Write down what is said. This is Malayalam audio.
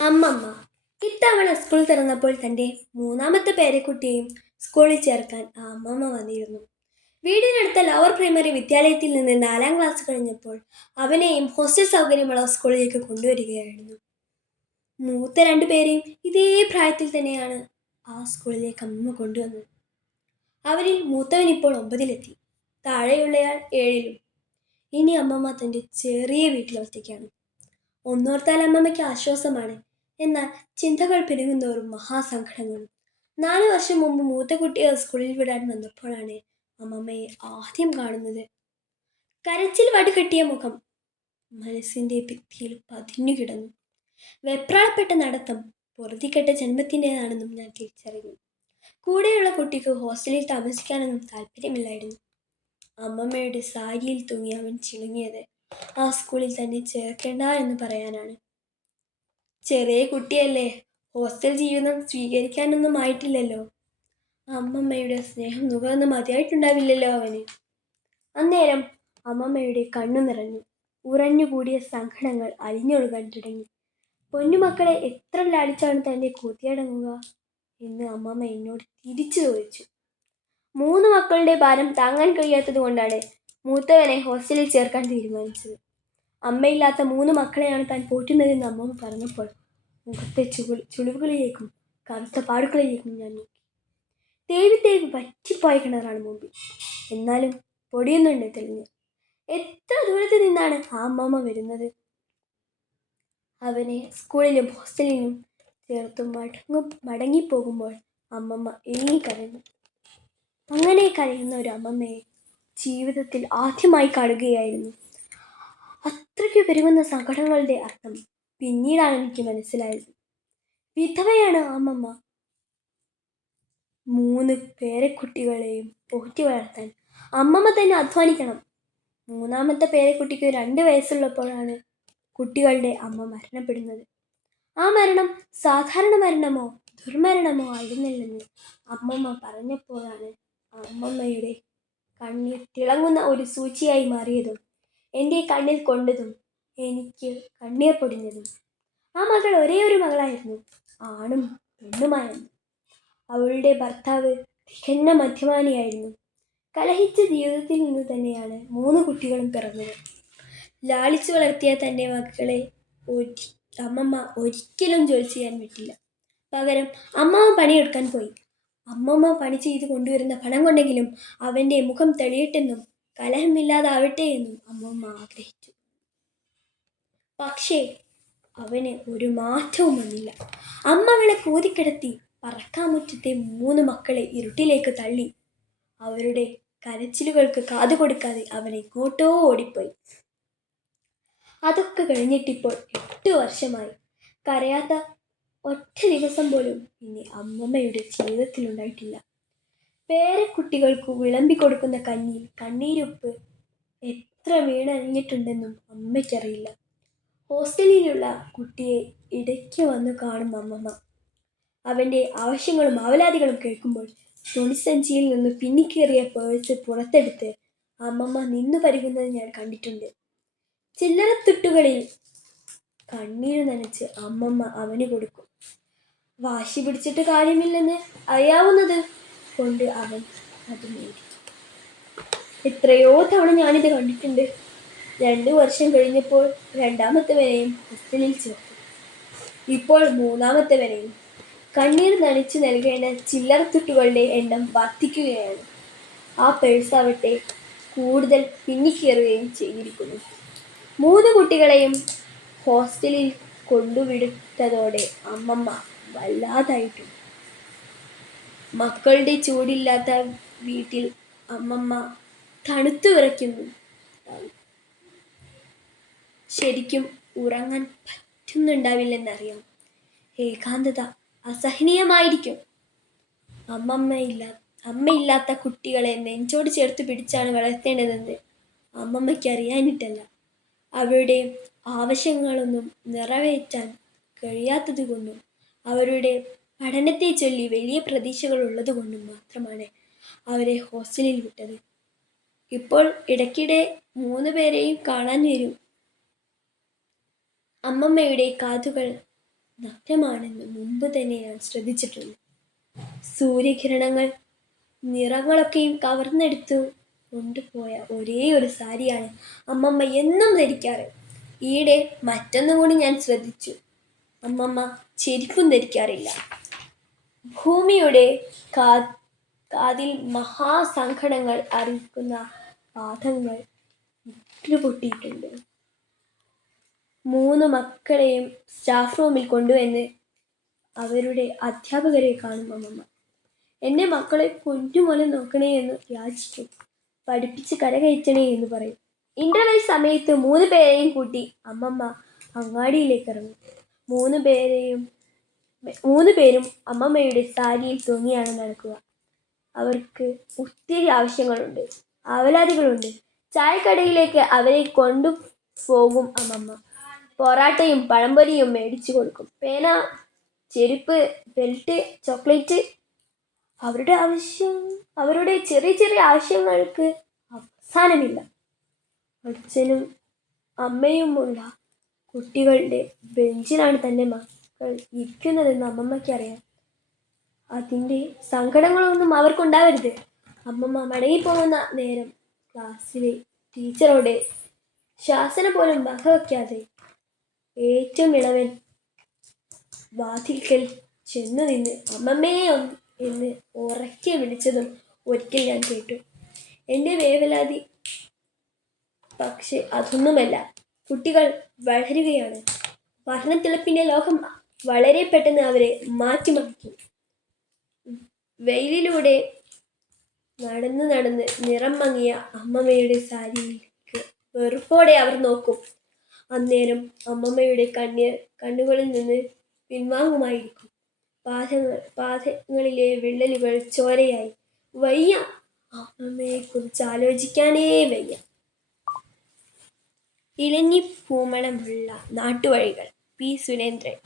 അമ്മമ്മ ഇത്തവണ സ്കൂൾ തുറന്നപ്പോൾ തൻ്റെ മൂന്നാമത്തെ പേരക്കുട്ടിയെയും സ്കൂളിൽ ചേർക്കാൻ ആ അമ്മമ്മ വന്നിരുന്നു. വീടിനടുത്ത ലോവർ പ്രൈമറി വിദ്യാലയത്തിൽ നിന്ന് 4-ാം ക്ലാസ് കഴിഞ്ഞപ്പോൾ അവനെയും ഹോസ്റ്റൽ സൗകര്യമുള്ള സ്കൂളിലേക്ക് കൊണ്ടുവരികയായിരുന്നു. മൂത്ത രണ്ടുപേരെയും ഇതേ പ്രായത്തിൽ തന്നെയാണ് ആ സ്കൂളിലേക്ക് അമ്മ കൊണ്ടുവന്നത്. അവരിൽ മൂത്തവൻ ഇപ്പോൾ 9-ലെത്തി, താഴെയുള്ളയാൾ 7-ലും. ഇനി അമ്മമ്മ തൻ്റെ ചെറിയ വീട്ടിൽ ഒറ്റയ്ക്കാണ്. ഒന്നോർത്താൽ അമ്മമ്മയ്ക്ക് ആശ്വാസമാണ്. എന്നാൽ ചിന്തകൾ പെരുകുന്തോറും മഹാസങ്കടങ്ങളും. 4 വർഷം മുമ്പ് മൂത്ത കുട്ടിയെ സ്കൂളിൽ വിടാൻ വന്നപ്പോഴാണ് അമ്മമ്മയെ ആദ്യം കാണുന്നത്. കരച്ചിൽ വടുകെട്ടിയ മുഖം മനസ്സിന്റെ ഭിത്തിയിൽ പതിഞ്ഞു കിടന്നു. വെപ്രാളപ്പെട്ട നടത്തം പൊറുതിക്കെട്ട ജന്മത്തിൻ്റെതാണെന്നും ഞാൻ തിരിച്ചറിഞ്ഞു. കൂടെയുള്ള കുട്ടിക്ക് ഹോസ്റ്റലിൽ താമസിക്കാനൊന്നും താല്പര്യമില്ലായിരുന്നു. അമ്മമ്മയുടെ സാരിയിൽ തൂങ്ങി അവൻ ചിണുങ്ങിയത് ആ സ്കൂളിൽ തന്നെ ചേർക്കേണ്ട എന്ന് പറയാനാണ്. ചെറിയ കുട്ടിയല്ലേ, ഹോസ്റ്റൽ ജീവിതം സ്വീകരിക്കാനൊന്നും ആയിട്ടില്ലല്ലോ. അമ്മമ്മയുടെ സ്നേഹം നുകർന്ന് മതിയായിട്ടുണ്ടാവില്ലല്ലോ അവന്. അന്നേരം അമ്മമ്മയുടെ കണ്ണു നിറഞ്ഞു. ഉറഞ്ഞുകൂടിയ സങ്കടങ്ങൾ അലിഞ്ഞൊഴുകാൻ തുടങ്ങി. പൊന്നുമക്കളെ എത്ര ലാളിച്ചാണ് തൻ്റെ കൂത്തിയടങ്ങുക എന്ന് അമ്മമ്മ എന്നോട് തിരിച്ചു ചോദിച്ചു. 3 മക്കളുടെ ഭാരം താങ്ങാൻ കഴിയാത്തത് കൊണ്ടാണ് മൂത്തവനെ ഹോസ്റ്റലിൽ ചേർക്കാൻ തീരുമാനിച്ചത്. അമ്മയില്ലാത്ത 3 മക്കളെയാണ് താൻ പോറ്റുന്നതെന്ന് അമ്മമ്മ പറഞ്ഞപ്പോൾ മുഖത്തെ ചുളിവുകളിലേക്കും കറുത്ത പാടുകളിലേക്കും ഞാൻ നോക്കി. തേവി പറ്റിപ്പോയ കിണറാണ് മുമ്പിൽ. എന്നാലും പൊടിയുന്നുണ്ട് തെളിഞ്ഞ്. എത്ര ദൂരത്ത് നിന്നാണ് ആ അമ്മമ്മ വരുന്നത്. അവനെ സ്കൂളിലും ഹോസ്റ്റലിലും ചേർത്തു മടങ്ങിപ്പോകുമ്പോൾ അമ്മമ്മ ഇനി കരഞ്ഞു. അങ്ങനെ കരയുന്ന ഒരു അമ്മമ്മയെ ജീവിതത്തിൽ ആദ്യമായി കാണുകയായിരുന്നു. അത്രയ്ക്ക് പെരുകുന്ന സങ്കടങ്ങളുടെ അർത്ഥം പിന്നീടാണ് എനിക്ക് മനസ്സിലായത്. വിധവയാണ് അമ്മമ്മ. 3 പേരക്കുട്ടികളെയും പോറ്റി വളർത്താൻ അമ്മമ്മ തന്നെ അധ്വാനിക്കണം. 3-ാമത്തെ പേരക്കുട്ടിക്ക് 2 വയസ്സുള്ളപ്പോഴാണ് കുട്ടികളുടെ അമ്മ മരണപ്പെടുന്നത്. ആ മരണം സാധാരണ മരണമോ ദുർമരണമോ ആയിരുന്നില്ലെന്ന് അമ്മമ്മ പറഞ്ഞപ്പോഴാണ് അമ്മമ്മയുടെ കണ്ണീർ തിളങ്ങുന്ന ഒരു സൂചിയായി മാറിയതും എൻ്റെ കണ്ണിൽ കൊണ്ടതും എനിക്ക് കണ്ണീർ പൊടിഞ്ഞതും. ആ മകൾ ഒരേ ഒരു മകളായിരുന്നു, ആണും പെണ്ണുമായിരുന്നു. അവളുടെ ഭർത്താവ് തികഞ്ഞ മദ്യപാനിയായിരുന്നു. കലഹിച്ച ജീവിതത്തിൽ നിന്ന് തന്നെയാണ് 3 കുട്ടികളും പിറന്നത്. ലാളിച്ചു വളർത്തിയ തൻ്റെ മക്കളെ അമ്മമ്മ ഒരിക്കലും ജോലി ചെയ്യാൻ വിട്ടില്ല. പകരം അമ്മമ്മ പണിയെടുക്കാൻ പോയി. അമ്മമ്മ പണി ചെയ്ത് കൊണ്ടുവരുന്ന പണം കൊണ്ടെങ്കിലും അവൻ്റെ മുഖം തെളിയട്ടെന്നും കലഹമില്ലാതാവട്ടെ എന്നും അമ്മമ്മ ആഗ്രഹിച്ചു. പക്ഷേ അവന് ഒരു മാറ്റവും വന്നില്ല. അമ്മ അവളെ കൂതിക്കിടത്തി പറക്കാമുറ്റത്തെ 3 മക്കളെ ഇരുട്ടിലേക്ക് തള്ളി. അവരുടെ കരച്ചിലുകൾക്ക് കാതു കൊടുക്കാതെ അവൻ എങ്ങോട്ടോ ഓടിപ്പോയി. അതൊക്കെ കഴിഞ്ഞിട്ടിപ്പോൾ 8 വർഷമായി. കരയാത്ത ഒറ്റ ദിവസം പോലും ഇനി അമ്മമ്മയുടെ ജീവിതത്തിലുണ്ടായിട്ടില്ല. പേരക്കുട്ടികൾക്കു വിളമ്പിക്കൊടുക്കുന്ന കഞ്ഞിയിൽ കണ്ണീരുപ്പ് എത്ര വീണണിഞ്ഞിട്ടുണ്ടെന്നും അമ്മയ്ക്കറിയില്ല. ഹോസ്റ്റലിലുള്ള കുട്ടിയെ ഇടയ്ക്ക് വന്നു കാണും അമ്മമ്മ. അവൻ്റെ ആവശ്യങ്ങളും ആവലാതികളും കേൾക്കുമ്പോൾ തുണിസഞ്ചിയിൽ നിന്ന് പിന്നിക്കേറിയ പേഴ്സ് പുറത്തെടുത്ത് അമ്മമ്മ നിന്നു പരുകുന്നത് ഞാൻ കണ്ടിട്ടുണ്ട്. ചില്ലറത്തുട്ടുകളിൽ കണ്ണീര് നനച്ച് അമ്മമ്മ അവന് കൊടുക്കും. വാശി പിടിച്ചിട്ട് കാര്യമില്ലെന്ന് അറിയാവുന്നത് കൊണ്ട് അവൻ അത് മേടിക്കും. എത്രയോ തവണ ഞാനിത് കണ്ടിട്ടുണ്ട്. 2 വർഷം കഴിഞ്ഞപ്പോൾ 2-ാമത്തവനെയും ഹോസ്റ്റലിൽ ചേർത്തു. ഇപ്പോൾ 3-ാമത്തവനെയും. കണ്ണീർ നനച്ചു നൽകേണ്ട ചില്ലറത്തുട്ടുകളുടെ എണ്ണം വർദ്ധിക്കുകയാണ്. ആ പേഴ്സാവട്ടെ കൂടുതൽ പിന്നിക്കേറുകയും ചെയ്തിരിക്കുന്നു. 3 കുട്ടികളെയും ഹോസ്റ്റലിൽ കൊണ്ടുവിടുത്തതോടെ അമ്മമ്മ വല്ലാതായിട്ടു. മക്കളുടെ ചൂടില്ലാത്ത വീട്ടിൽ അമ്മമ്മ തണുത്തു വിറയ്ക്കുന്നു. ശരിക്കും ഉറങ്ങാൻ പറ്റുന്നുണ്ടാവില്ലെന്നറിയാം. ഏകാന്തത അസഹനീയമായിരിക്കും. അമ്മയില്ലാത്ത കുട്ടികളെ നെഞ്ചോട് ചേർത്ത് പിടിച്ചാണ് വളർത്തേണ്ടതെന്ന് അമ്മമ്മയ്ക്ക് അറിയാനിട്ടല്ല, അവരുടെ ആവശ്യങ്ങളൊന്നും നിറവേറ്റാൻ കഴിയാത്തതുകൊണ്ടും അവരുടെ പഠനത്തെ ചൊല്ലി വലിയ പ്രതീക്ഷകൾ ഉള്ളതുകൊണ്ടും മാത്രമാണ് അവരെ ഹോസ്റ്റലിൽ വിട്ടത്. ഇപ്പോൾ ഇടയ്ക്കിടെ 3 പേരെയും കാണാൻ വരും. അമ്മമ്മയുടെ കാതുകൾ നഗ്നമാണെന്ന് മുമ്പ് തന്നെ ഞാൻ ശ്രദ്ധിച്ചിട്ടുണ്ട്. സൂര്യകിരണങ്ങൾ നിറങ്ങളൊക്കെയും കവർന്നെടുത്തു കൊണ്ടുപോയ ഒരേ ഒരു സാരിയാണ് അമ്മമ്മ എന്നും ധരിക്കാറ്. ഈയിടെ മറ്റൊന്നും കൂടി ഞാൻ ശ്രദ്ധിച്ചു. അമ്മമ്മ ചെരുപ്പും ധരിക്കാറില്ല. ഭൂമിയുടെ കാതിൽ മഹാസങ്കടങ്ങൾ അറിയിക്കുന്ന പാഠങ്ങൾ പൊട്ടിയിട്ടുണ്ട്. 3 മക്കളെയും സ്റ്റാഫ് റൂമിൽ കൊണ്ടുവന്ന് അവരുടെ അധ്യാപകരെ കാണും അമ്മമ്മ. എൻ്റെ മക്കളെ പൊന്നുപോലെ നോക്കണേ എന്ന് യാചിക്കും. പഠിപ്പിച്ച് കരകയറ്റണേ എന്ന് പറയും. ഇന്റർവെൽ സമയത്ത് 3 പേരെയും കൂട്ടി അമ്മമ്മ അങ്ങാടിയിലേക്ക് ഇറങ്ങും. 3 പേരും അമ്മമ്മയുടെ സാരിയിൽ തൂങ്ങിയാണ് നടക്കുക. അവർക്ക് ഒത്തിരി ആവശ്യങ്ങളുണ്ട്, ആവലാതികളുണ്ട്. ചായക്കടയിലേക്ക് അവരെ കൊണ്ടുപോകും അമ്മമ്മ. പൊറാട്ടയും പഴംപൊരിയും മേടിച്ചു കൊടുക്കും. പേന, ചെരുപ്പ്, ബെൽറ്റ്, ചോക്ലേറ്റ്. അവരുടെ ചെറിയ ചെറിയ ആവശ്യങ്ങൾക്ക് അവസാനമില്ല. അച്ഛനും അമ്മയുമുള്ള കുട്ടികളുടെ ബെഞ്ചിലാണ് തൻ്റെ മക്കൾ ഇരിക്കുന്നതെന്ന് അമ്മമ്മയ്ക്കറിയാം. അതിൻ്റെ സങ്കടങ്ങളൊന്നും അവർക്കുണ്ടാവരുത്. അമ്മമ്മ മടങ്ങിപ്പോകുന്ന നേരം ക്ലാസ്സിലെ ടീച്ചറോട് ശാസന പോലും വകവയ്ക്കാതെ ഏറ്റവും ഇളവൻ വാതിൽക്കൽ ചെന്നു നിന്ന് അമ്മമ്മേ എന്ന് ഉറക്കെ വിളിച്ചതും ഒരിക്കൽ ഞാൻ കേട്ടു. എൻ്റെ വേവലാതി പക്ഷെ അതൊന്നുമല്ല. കുട്ടികൾ വളരുകയാണ്. പഠനത്തിളപ്പിൻ്റെ ലോകം വളരെ പെട്ടെന്ന് അവരെ മാറ്റിമറിക്കും. വെയിലിലൂടെ നടന്ന് നടന്ന് നിറം മങ്ങിയ അമ്മമ്മയുടെ സാരിയിലേക്ക് വെറുപ്പോടെ അവർ നോക്കും. അന്നേരം അമ്മമ്മയുടെ കണ്ണുകളിൽ നിന്ന് പിൻവാങ്ങുമായിരിക്കും. പാദങ്ങളിലെ വിള്ളലുകൾ ചോരയായി. വയ്യ, അമ്മമ്മയെക്കുറിച്ച് ആലോചിക്കാനേ വയ്യ. ഇലഞ്ഞി പൂമണമുള്ള നാട്ടുവഴികൾ. പി. സുരേന്ദ്രൻ.